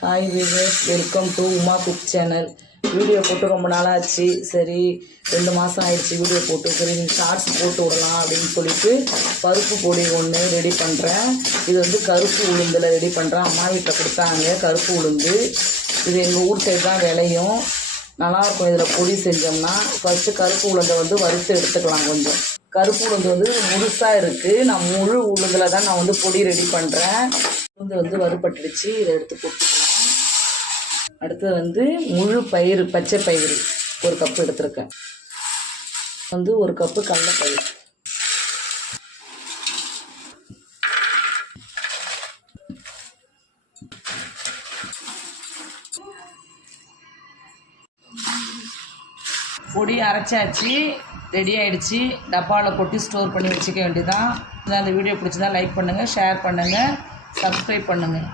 Hi viewers, welcome to Uma cook channel. Video போட்டு ரொம்ப நாளாச்சு. சரி 2 மாதம் ஆயிடுச்சு வீடியோ போட்டு. சரி ஷார்ட்ஸ் போட்டு விடலாம் அப்படின்னு சொல்லிட்டு பருப்பு பொடி ஒன்று ரெடி பண்ணுறேன். இது வந்து கருப்பு உளுந்தில் ரெடி பண்ணுறேன். அம்மா வீட்டில் கொடுத்தாங்க கருப்பு உளுந்து. இது எங்கள் ஊர் சைடு தான் விளையும், நல்லாயிருக்கும். இதில் பொடி செஞ்சோம்னா ஃபஸ்ட்டு கருப்பு உளுந்தை வந்து வறுத்து எடுத்துக்கலாம். கொஞ்சம் கருப்பு உளுந்து வந்து முழுசாக இருக்குது. நான் முழு உளுந்தில் தான் நான் வந்து பொடி ரெடி பண்ணுறேன். உளுந்து வந்து வறுபட்டுடுச்சு. இதை எடுத்து போட்டுக்கலாம். அடுத்தது வந்து முழு பயிறு, பச்சை பயிறு 1 கப்பு எடுத்துருக்கேன். வந்து 1 கப்பு கடலைப்பயிறு, பொடி அரைச்சாச்சு, ரெடி ஆகிடுச்சு. டப்பாவில் கொட்டி ஸ்டோர் பண்ணி வச்சுக்க வேண்டியதான். இந்த வீடியோ பிடிச்சதா லைக் பண்ணுங்கள், ஷேர் பண்ணுங்கள், சப்ஸ்கிரைப் பண்ணுங்கள்.